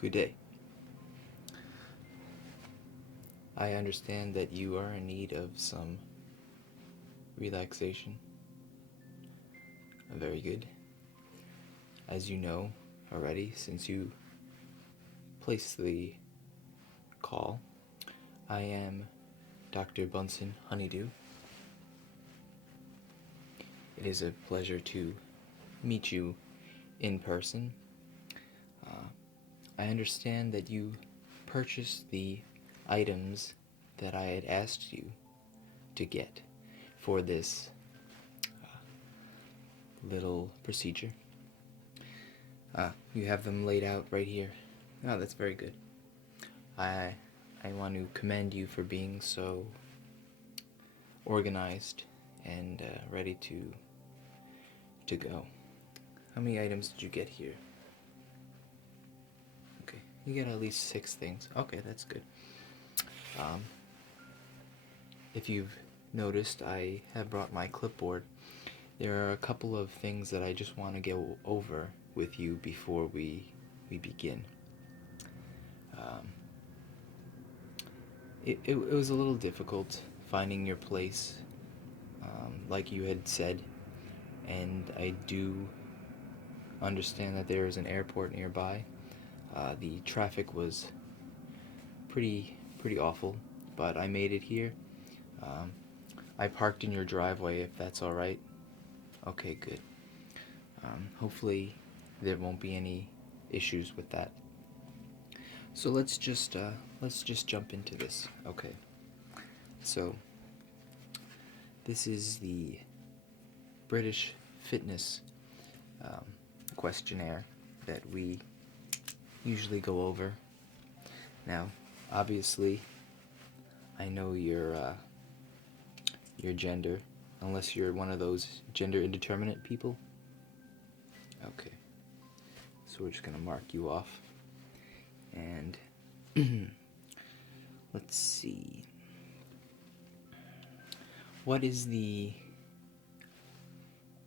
Good day. I understand that you are in need of some relaxation. Very good. As you know already, since you placed the call, I am Dr. Bunsen Honeydew. It is a pleasure to meet you in person. I understand that you purchased the items that I had asked you to get for this little procedure. You have them laid out right here. Oh, that's very good. I want to commend you for being so organized and ready to go. How many items did you get here? Okay, you get at least 6 things. Okay, that's good. If you've noticed, I have brought my clipboard. There are a couple of things that I just want to go over with you before we begin. It was a little difficult finding your place, like you had said, and I do understand that there is an airport nearby. The traffic was pretty awful, but I made it here. I parked in your driveway, if that's all right. Okay, good. Hopefully there won't be any issues with that. So let's just jump into this. Okay. So this is the British fitness questionnaire that we usually go over. Now, obviously, I know your gender, unless you're one of those gender indeterminate people. Okay. So we're just gonna mark you off. And let's see. What is the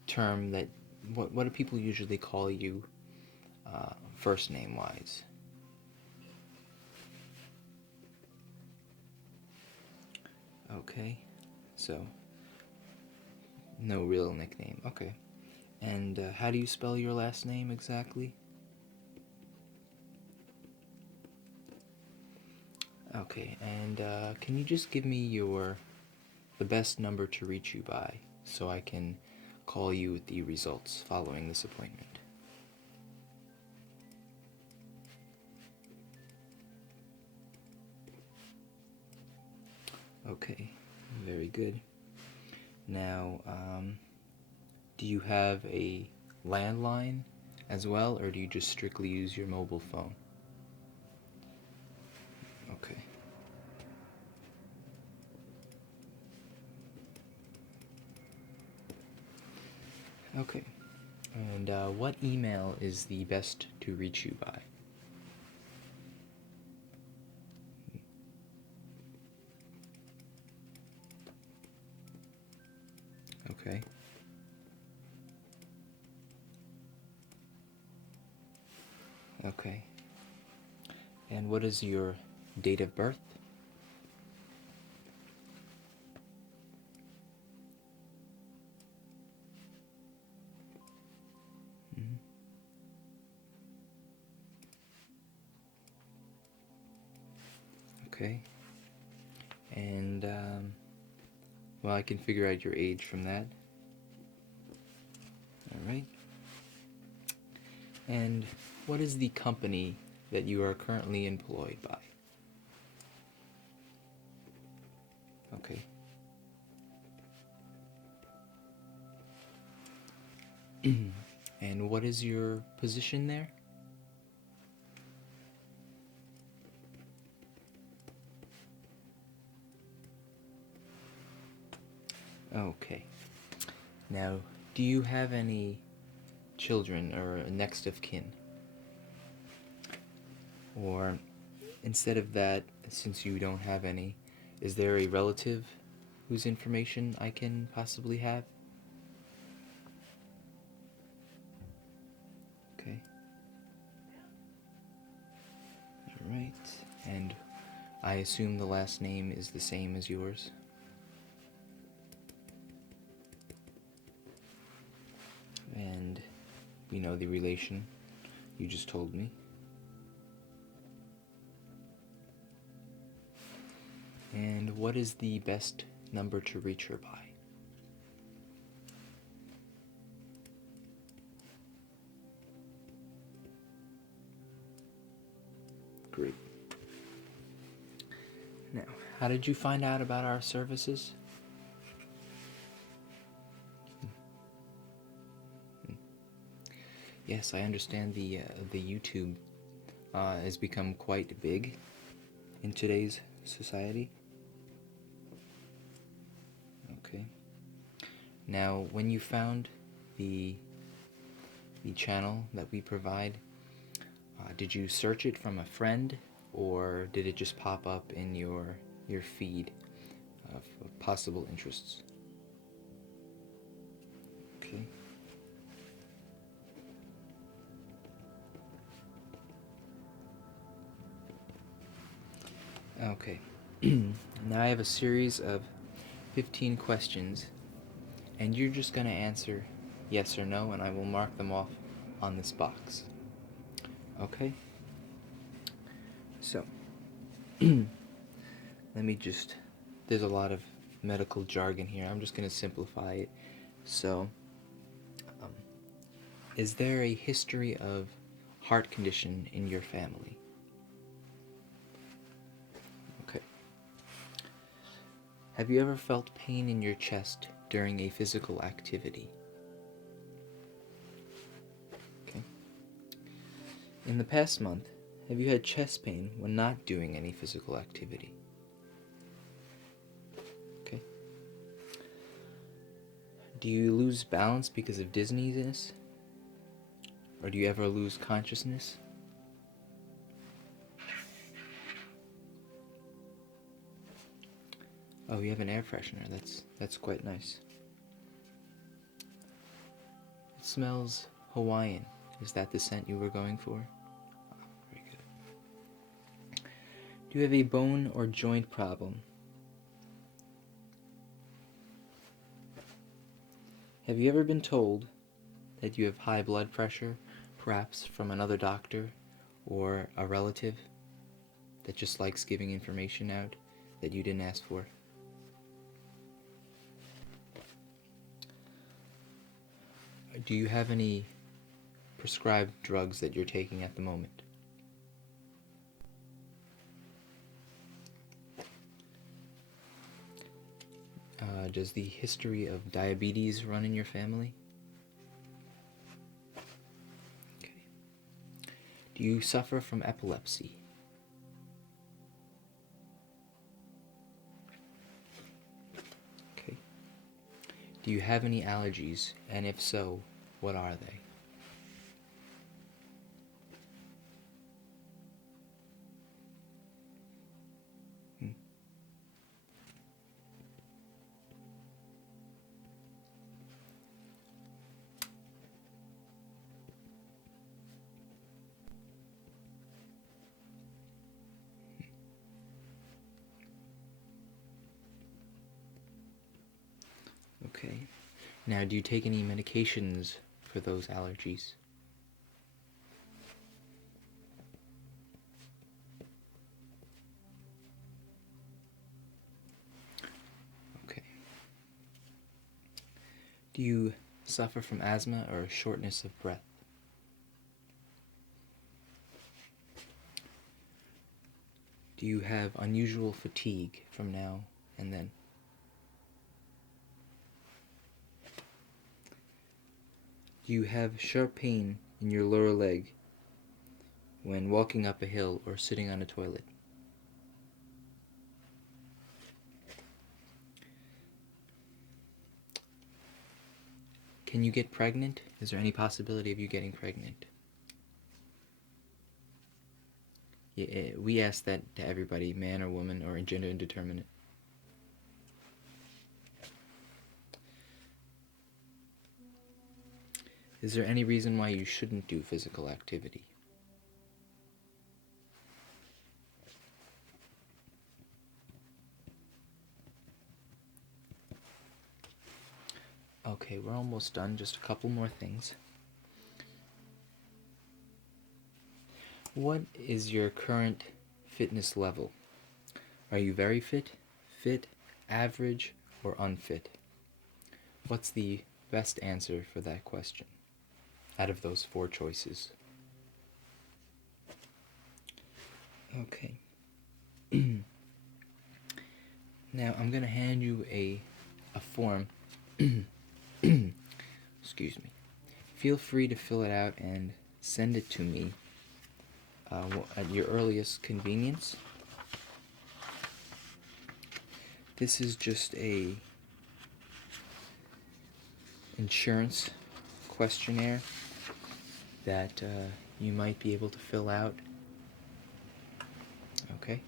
term that what do people usually call you first name wise? Okay. So no real nickname. Okay. And how do you spell your last name exactly? Okay, and can you just give me the best number to reach you by so I can call you with the results following this appointment? Okay, very good. Now, do you have a landline as well, or do you just strictly use your mobile phone? Okay. Okay. And what email is the best to reach you by? Okay. Okay. And what is your date of birth? Mm-hmm. Okay. And, well, I can figure out your age from that. Alright. And what is the company that you are currently employed by? Okay. And what is your position there? Okay. Now, do you have any children or next of kin? Or instead of that, since you don't have any, is there a relative whose information I can possibly have? Okay. And I assume the last name is the same as yours? And we know the relation you just told me. And what is the best number to reach her by? Great. Now, how did you find out about our services? Yes, I understand the YouTube has become quite big in today's society. Okay. Now, when you found the channel that we provide, did you search it from a friend, or did it just pop up in your feed of possible interests? Okay. Okay. Now I have a series of 15 questions, and you're just going to answer yes or no, and I will mark them off on this box. Okay? So, let me just, there's a lot of medical jargon here. I'm just going to simplify it. So, is there a history of heart condition in your family? Okay. Have you ever felt pain in your chest during a physical activity? Okay. In the past month, have you had chest pain when not doing any physical activity? Okay. Do you lose balance because of dizziness? Or do you ever lose consciousness? Oh, you have an air freshener. That's quite nice. It smells Hawaiian. Is that the scent you were going for? Oh, very good. Do you have a bone or joint problem? Have you ever been told that you have high blood pressure, perhaps from another doctor or a relative that just likes giving information out that you didn't ask for? Do you have any prescribed drugs that you're taking at the moment? Does the history of diabetes run in your family? Okay. Do you suffer from epilepsy? Okay. Do you have any allergies, and if so, what are they? Okay. Now, do you take any medications for those allergies? Okay. Do you suffer from asthma or shortness of breath? Do you have unusual fatigue from now and then? Do you have sharp pain in your lower leg when walking up a hill or sitting on a toilet? Can you get pregnant? Is there any possibility of you getting pregnant? Yeah, we ask that to everybody, man or woman or gender indeterminate. Is there any reason why you shouldn't do physical activity? Okay, we're almost done. Just a couple more things. What is your current fitness level? Are you very fit, average, or unfit? What's the best answer for that question out of those 4 choices? Okay. Now I'm going to hand you a form. Excuse me. Feel free to fill it out and send it to me at your earliest convenience. This is just a insurance questionnaire that you might be able to fill out. Okay.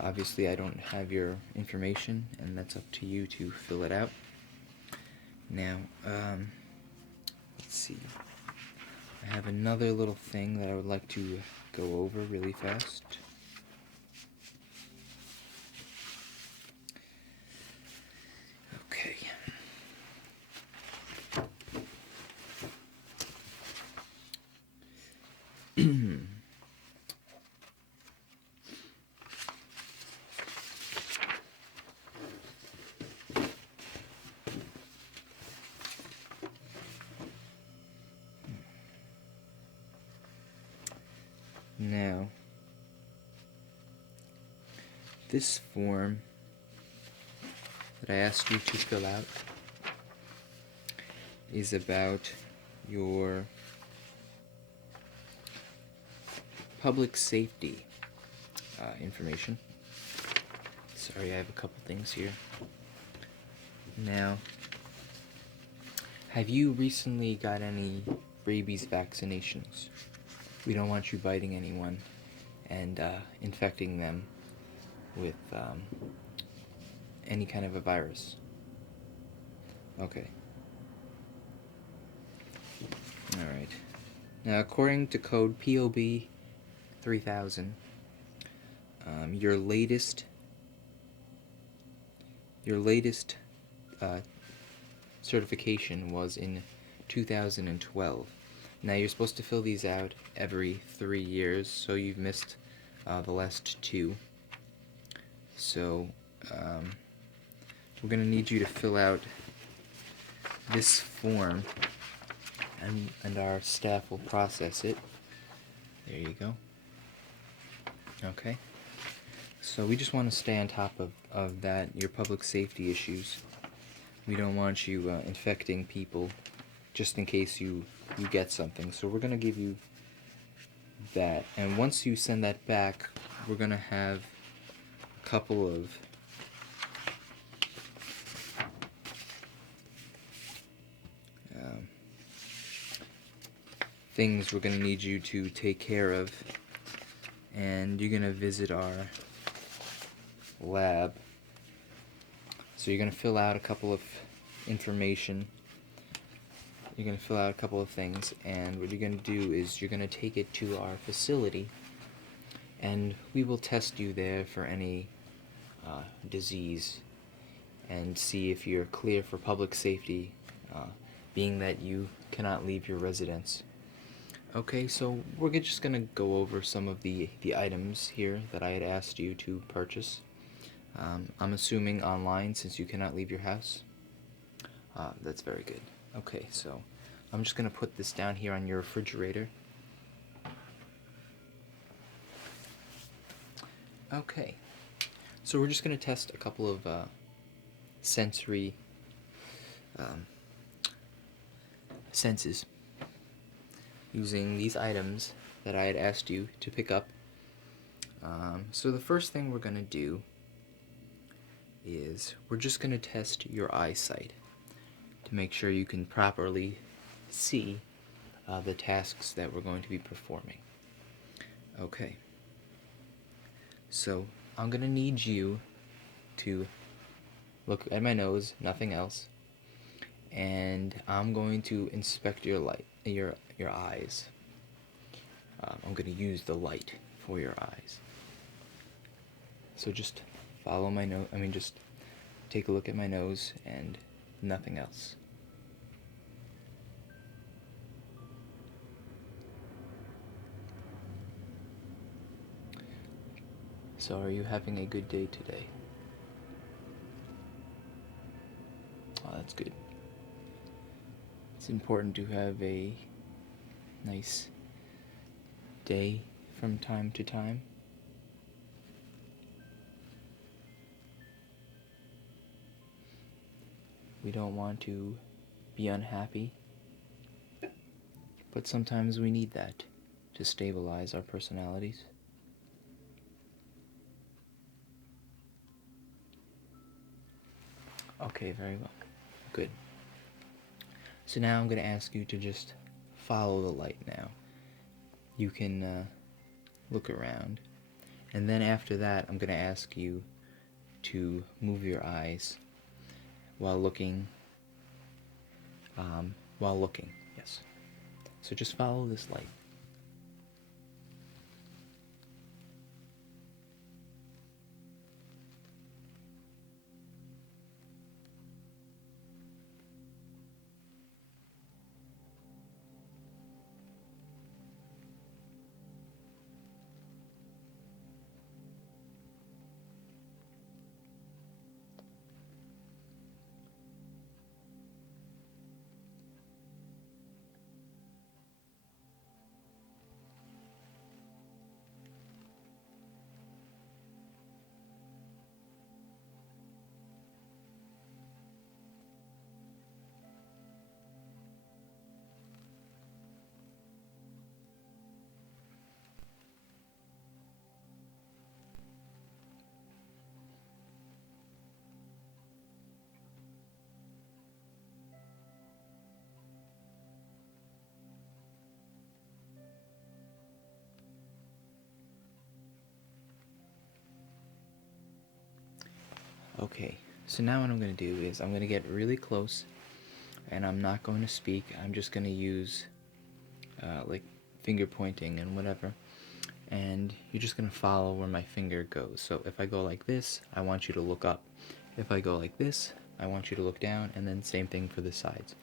Obviously, I don't have your information, and that's up to you to fill it out. Now, let's see. I have another little thing that I would like to go over really fast. Okay. Now, this form that I asked you to fill out is about your public safety information. Sorry, I have a couple things here. Now, have you recently got any rabies vaccinations? We don't want you biting anyone and infecting them with any kind of a virus. Okay. Alright. Now, according to code POB 3000, your latest certification was in 2012. Now, you're supposed to fill these out every 3 years, so you've missed the last 2. So, we're going to need you to fill out this form, and our staff will process it. There you go. Okay. So we just want to stay on top of that, your public safety issues. We don't want you infecting people just in case you get something. So we're going to give you that. And once you send that back, we're going to have a couple of things we're going to need you to take care of. And you're going to visit our lab. So you're going to fill out a couple of information. You're going to fill out a couple of things, and what you're going to do is you're going to take it to our facility, and we will test you there for any disease and see if you're clear for public safety, being that you cannot leave your residence. Okay, so we're just going to go over some of the items here that I had asked you to purchase. I'm assuming online, since you cannot leave your house. That's very good. Okay, so I'm just going to put this down here on your refrigerator. Okay, so we're just going to test a couple of sensory senses using these items that I had asked you to pick up. So the first thing we're going to do is we're just going to test your eyesight to make sure you can properly see the tasks that we're going to be performing. Okay. So I'm going to need you to look at my nose, nothing else, and I'm going to inspect your eyes. I'm going to use the light for your eyes. So just follow my nose. Just take a look at my nose and nothing else. So are you having a good day today? Oh, that's good. It's important to have a nice day from time to time. We don't want to be unhappy, but sometimes we need that to stabilize our personalities. Okay, very well. Good. So now I'm going to ask you to just follow the light now. You can look around. And then after that, I'm going to ask you to move your eyes while looking. Yes. So just follow this light. Okay, so now what I'm going to do is I'm going to get really close, and I'm not going to speak. I'm just going to use like finger pointing and whatever, and you're just going to follow where my finger goes. So if I go like this, I want you to look up. If I go like this, I want you to look down, and then same thing for the sides.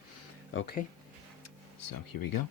Okay, so here we go.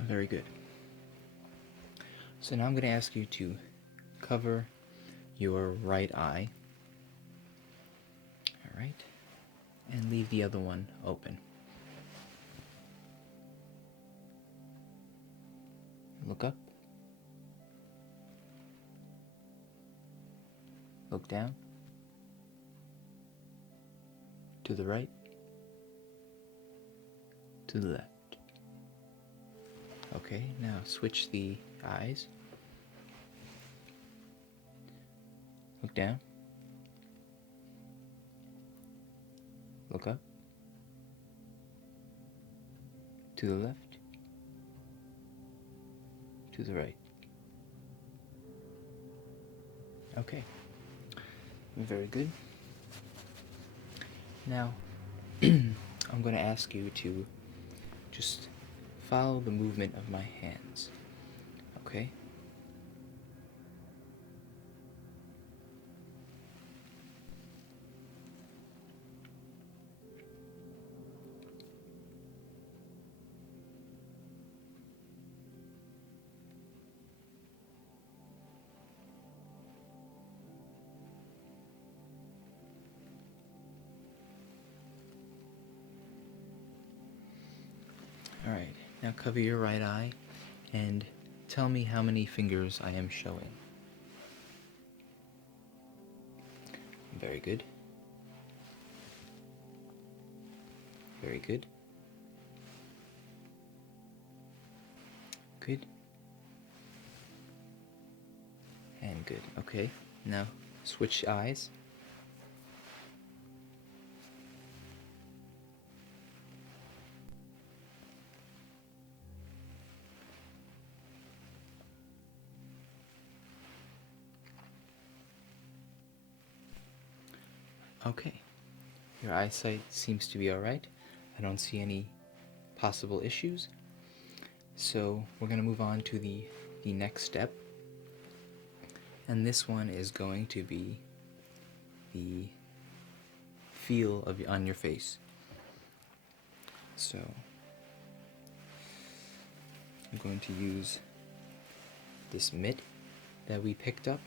Very good. So now I'm going to ask you to cover your right eye. Alright. And leave the other one open. Look up. Look down. To the right. To the left. Okay, now switch the eyes. Look down. Look up. To the left. To the right. Okay. Very good. Now, I'm going to ask you to just follow the movement of my hands. Okay? Alright, now cover your right eye and tell me how many fingers I am showing. Very good. Very good. Good. And good. Okay. Now switch eyes. Okay. Your eyesight seems to be alright. I don't see any possible issues. So we're going to move on to the next step. And this one is going to be the feel on your face. So I'm going to use this mitt that we picked up.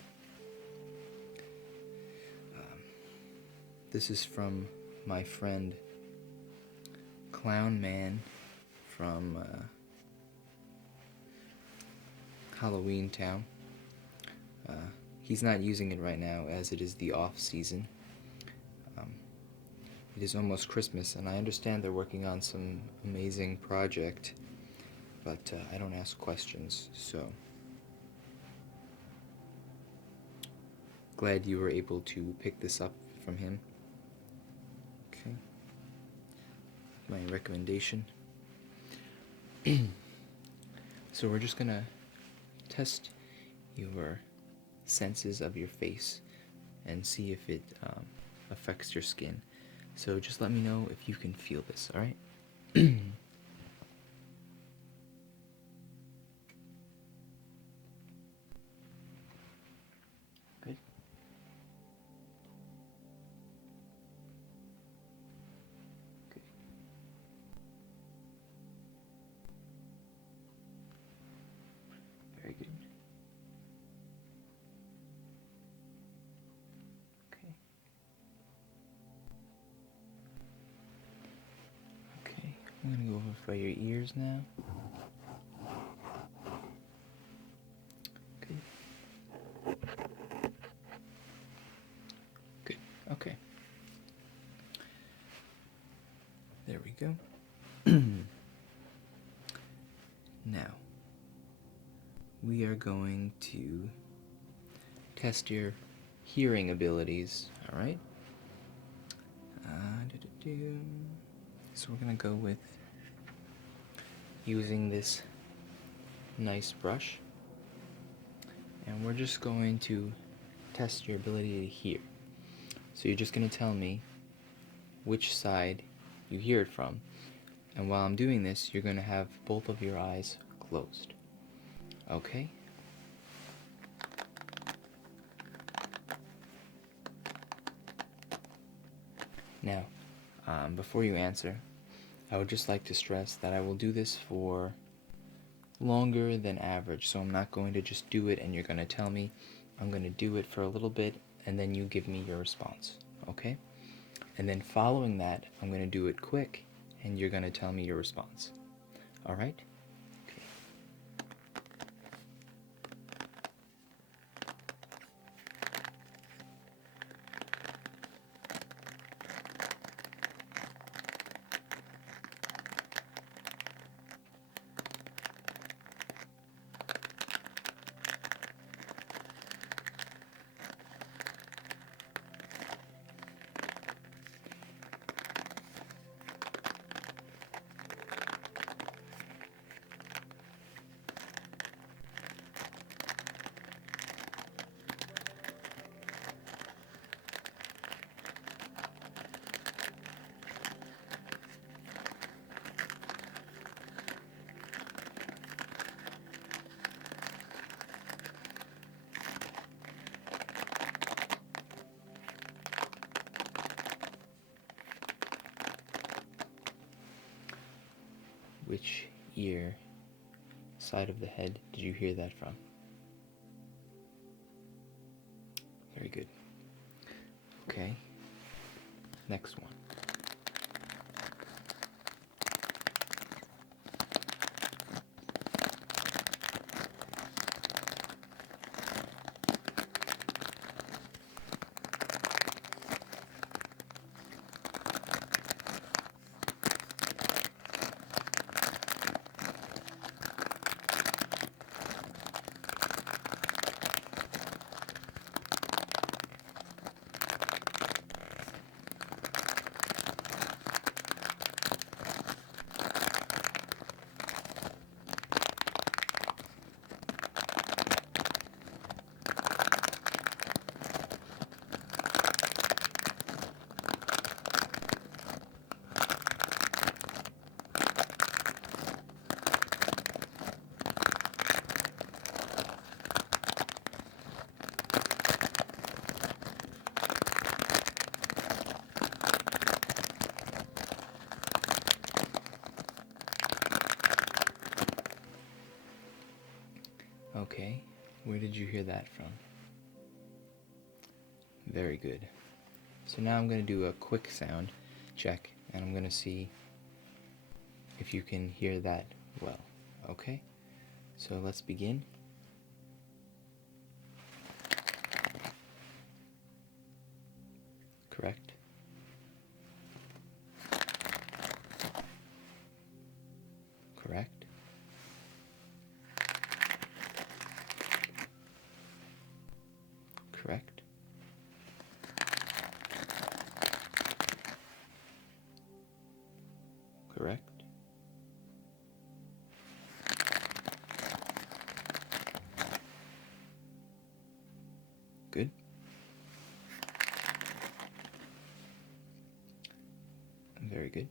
This is from my friend Clown Man from Halloween Town. He's not using it right now as it is the off season. It is almost Christmas, and I understand they're working on some amazing project, but I don't ask questions, so glad you were able to pick this up from him. Okay, my recommendation. So we're just gonna test your senses of your face and see if it affects your skin. So just let me know if you can feel this, alright? Good. Good. Very good. Okay. Okay, I'm gonna go over by your ears now. Good. Good. Okay. There we go. Now, we are going to test your hearing abilities, alright? So we're going to go with using this nice brush, and we're just going to test your ability to hear. So you're just going to tell me which side you hear it from, and while I'm doing this, you're going to have both of your eyes closed. Okay? Now, before you answer, I would just like to stress that I will do this for longer than average, so I'm not going to just do it and you're going to tell me. I'm going to do it for a little bit and then you give me your response, okay? And then following that, I'm going to do it quick and you're going to tell me your response. Alright? Okay. Which ear, side of the head, did you hear that from? Very good. Okay, next one. Where did you hear that from? Very good. So now I'm going to do a quick sound check, and I'm going to see if you can hear that well. Okay? So let's begin. Correct. Correct. Correct. Correct. Good. Very good.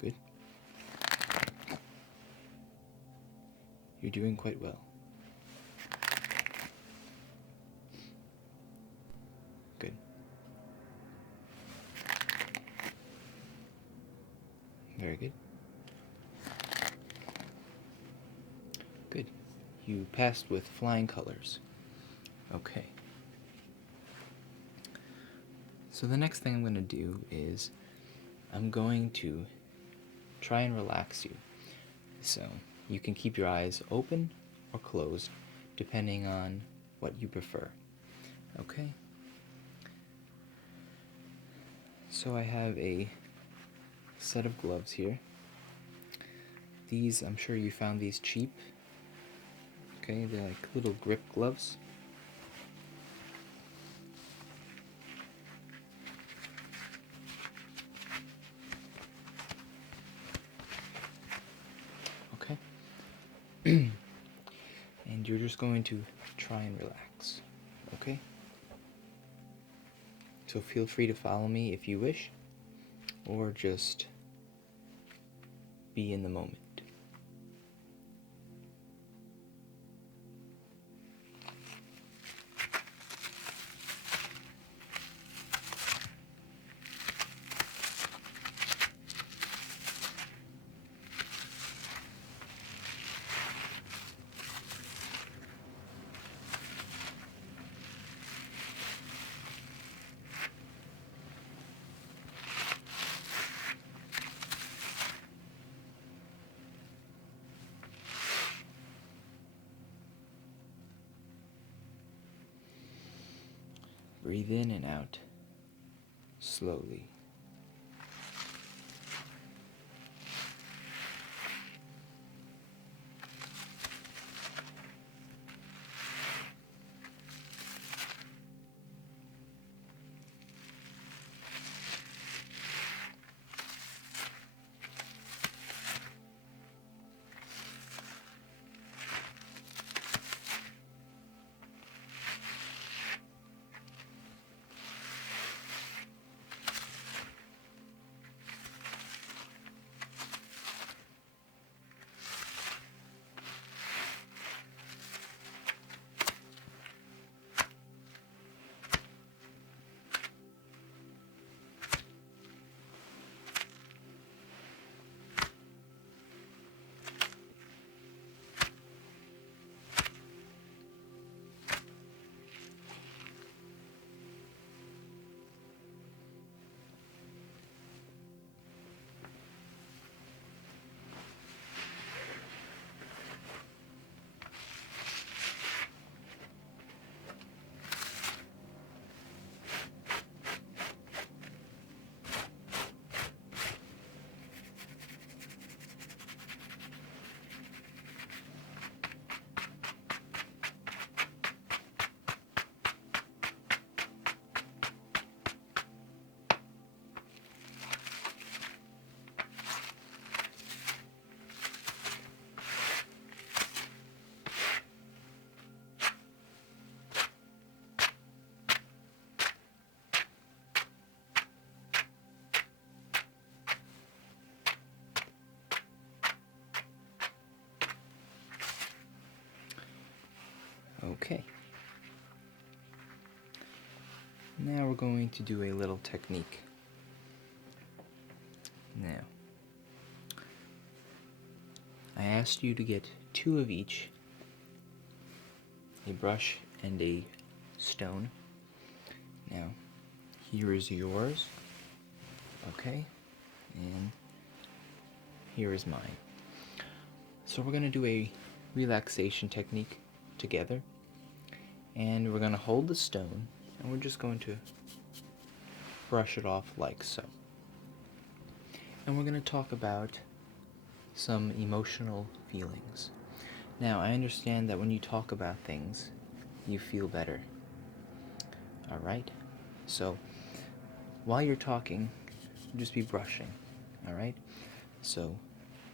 Good. You're doing quite well. Good. Very good. Good. You passed with flying colors. Okay. So the next thing I'm going to do is I'm going to try and relax you. So you can keep your eyes open or closed depending on what you prefer. Okay? So I have a set of gloves here. These, I'm sure you found these cheap. Okay, they're like little grip gloves. Okay. And you're just going to try and relax. Okay? So feel free to follow me if you wish, or just be in the moment. Breathe in and out slowly. Okay. Now we're going to do a little technique. Now, I asked you to get 2 of each, a brush and a stone. Now, here is yours. Okay, and here is mine. So we're going to do a relaxation technique together, and we're going to hold the stone, and we're just going to brush it off like so. And we're going to talk about some emotional feelings. Now, I understand that when you talk about things, you feel better. Alright? So, while you're talking, just be brushing. Alright? So,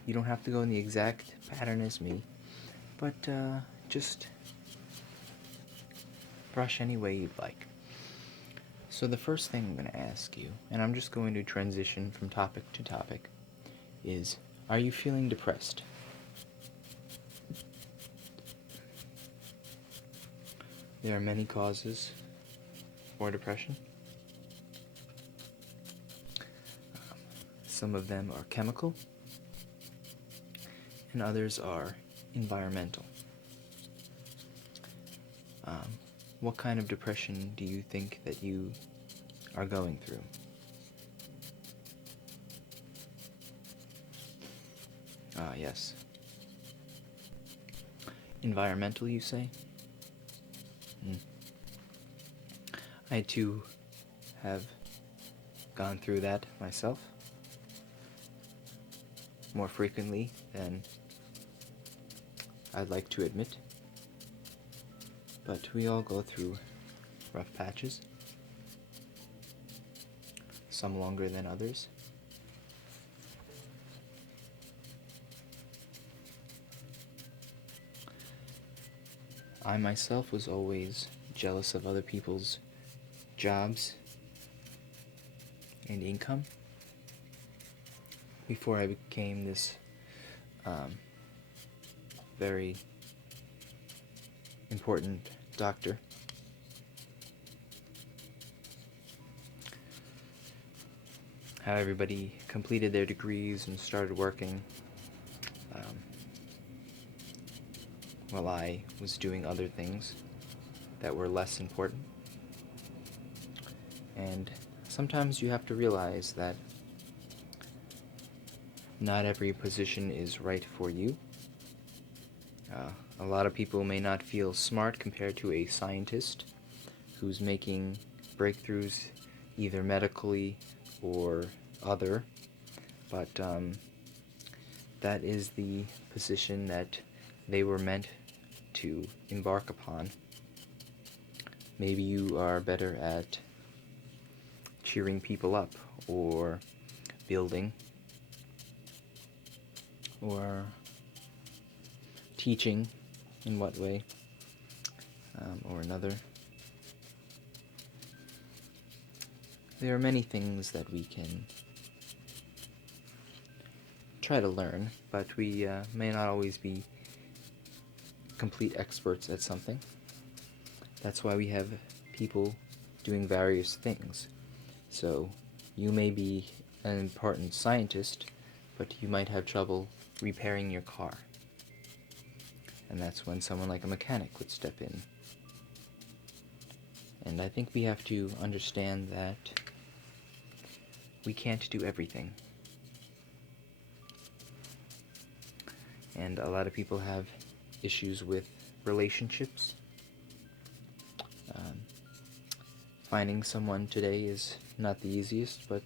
you don't have to go in the exact pattern as me, but just brush any way you'd like. So the first thing I'm going to ask you, and I'm just going to transition from topic to topic, is, are you feeling depressed? There are many causes for depression. Some of them are chemical, and others are environmental. What kind of depression do you think that you are going through? Yes. Environmental, you say? I too have gone through that myself, more frequently than I'd like to admit. But we all go through rough patches, some longer than others. I myself was always jealous of other people's jobs and income before I became this very important doctor. How everybody completed their degrees and started working while I was doing other things that were less important. And sometimes you have to realize that not every position is right for you. A lot of people may not feel smart compared to a scientist who's making breakthroughs either medically or other, but that is the position that they were meant to embark upon. Maybe you are better at cheering people up, or building, or teaching in what way or another. There are many things that we can try to learn, but we may not always be complete experts at something. That's why we have people doing various things. So you may be an important scientist, but you might have trouble repairing your car. And that's when someone like a mechanic would step in. And I think we have to understand that we can't do everything. And a lot of people have issues with relationships. Finding someone today is not the easiest, but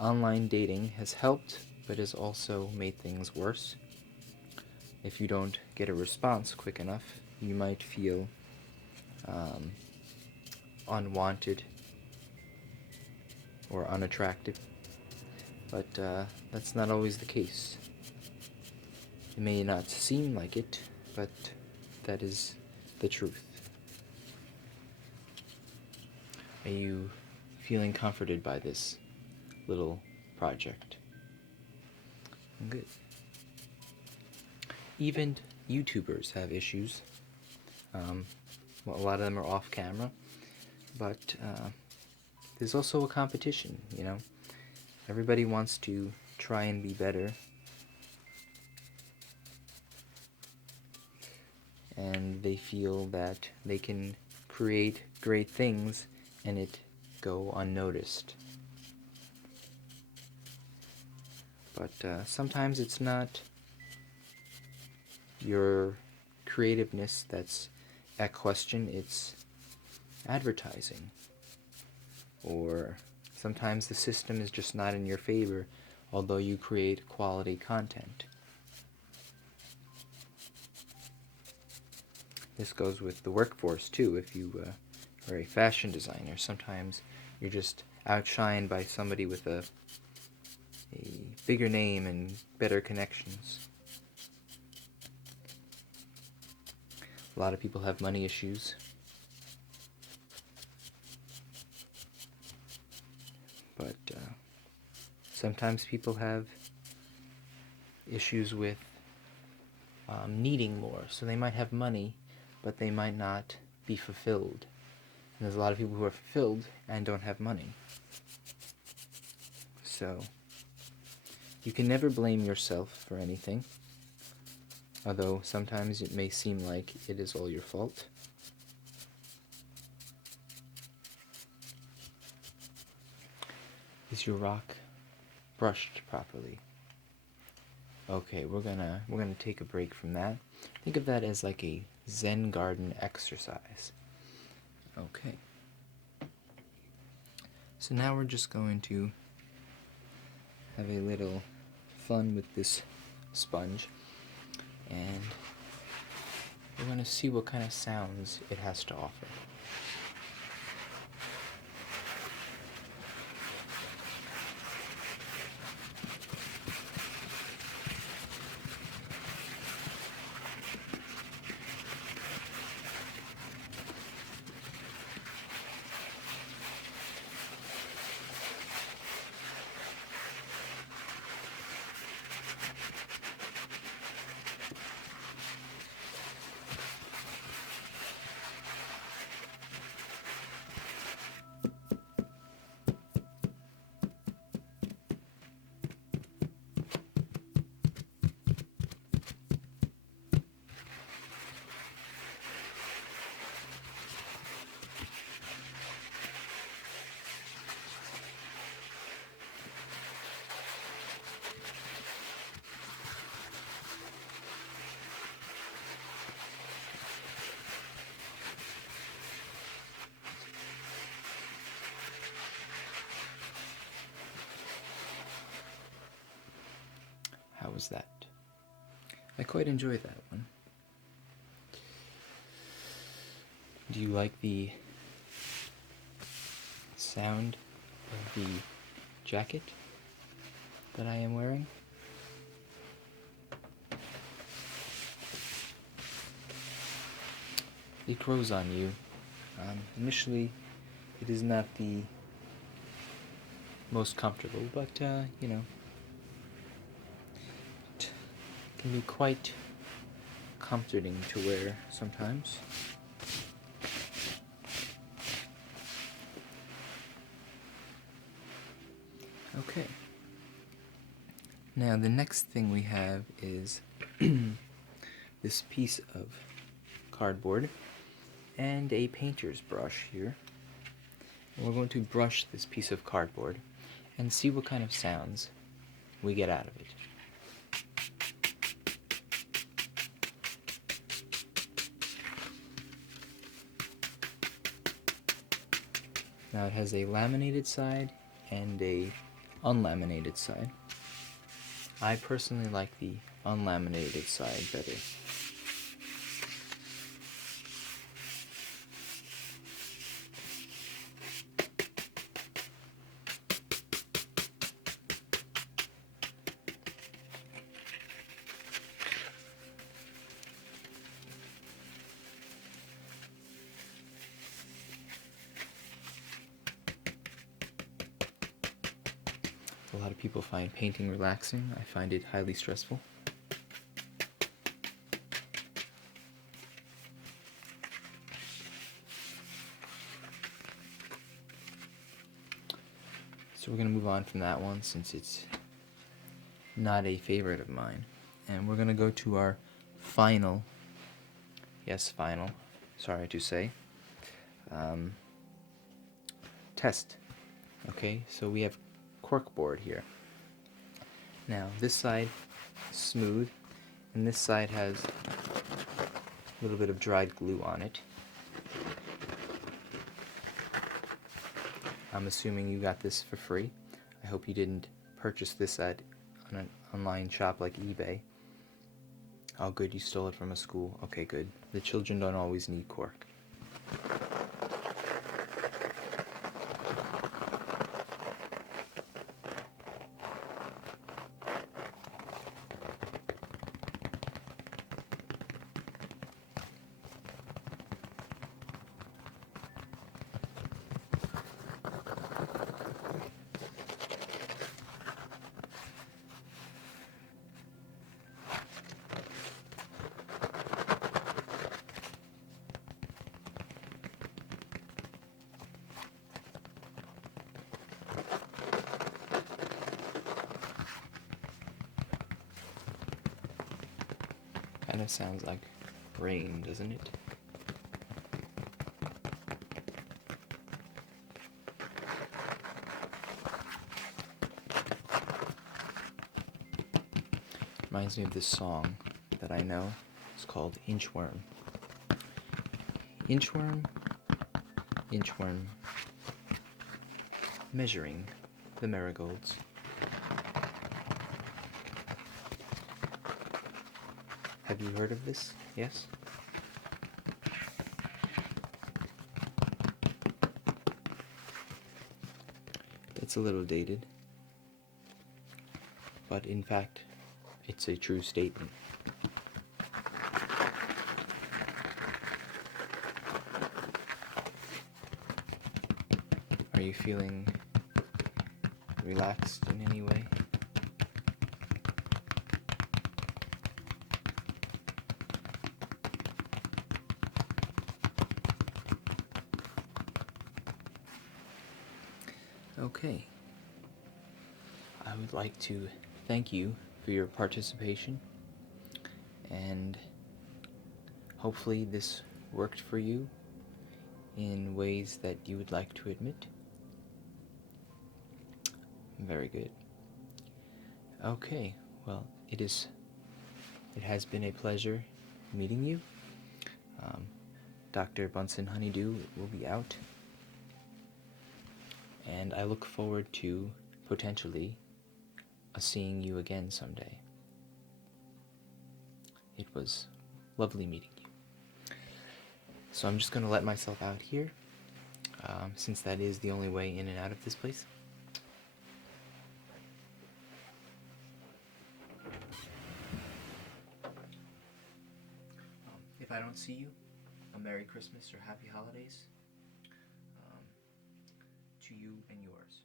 online dating has helped, but has also made things worse. If you don't get a response quick enough, you might feel unwanted or unattractive, but that's not always the case. It may not seem like it, but that is the truth. Are you feeling comforted by this little project? Good. Even YouTubers have issues. Well, a lot of them are off camera, but there's also a competition, you know? Everybody wants to try and be better and they feel that they can create great things and it go unnoticed. But sometimes it's not your creativeness that's at question, it's advertising. Or sometimes the system is just not in your favor, although you create quality content. This goes with the workforce too. If you are a fashion designer, sometimes you're just outshined by somebody with a bigger name and better connections. A lot of people have money issues. But sometimes people have issues with needing more. So they might have money, but they might not be fulfilled. And there's a lot of people who are fulfilled and don't have money. So you can never blame yourself for anything, although sometimes it may seem like it is all your fault. Is your rock brushed properly? Okay, we're gonna take a break from that. Think of that as like a Zen garden exercise. Okay. So now we're just going to have a little fun with this sponge, and we're going to see what kind of sounds it has to offer. How was that? I quite enjoyed that one. Do you like the sound of the jacket that I am wearing? It grows on you. Initially, it is not the most comfortable, but, you know, it can be quite comforting to wear sometimes. Okay. Now the next thing we have is this piece of cardboard and a painter's brush here. And we're going to brush this piece of cardboard and see what kind of sounds we get out of it. Now it has a laminated side and a unlaminated side. I personally like the unlaminated side better. A lot of people find painting relaxing. I find it highly stressful. So we're going to move on from that one since it's not a favorite of mine. And we're going to go to our final Yes, final. Sorry to say. Test. Okay, so we have Quark Board here. Now, this side is smooth, and this side has a little bit of dried glue on it. I'm assuming you got this for free. I hope you didn't purchase this at an online shop like eBay. Oh, good, you stole it from a school. Okay, good. The children don't always need cork. Kind of sounds like rain, doesn't it? Reminds me of this song that I know. It's called Inchworm. Inchworm, inchworm, measuring the marigolds. Have you heard of this? Yes? It's a little dated, but in fact, it's a true statement. Are you feeling relaxed in any way? Okay. I would like to thank you for your participation, and hopefully this worked for you in ways that you would like to admit. Very good. Okay, well, it has been a pleasure meeting you. Dr. Bunsen Honeydew will be out, and I look forward to potentially seeing you again someday. It was lovely meeting you. So I'm just going to let myself out here, since that is the only way in and out of this place. If I don't see you, a Merry Christmas or Happy Holidays to you and yours.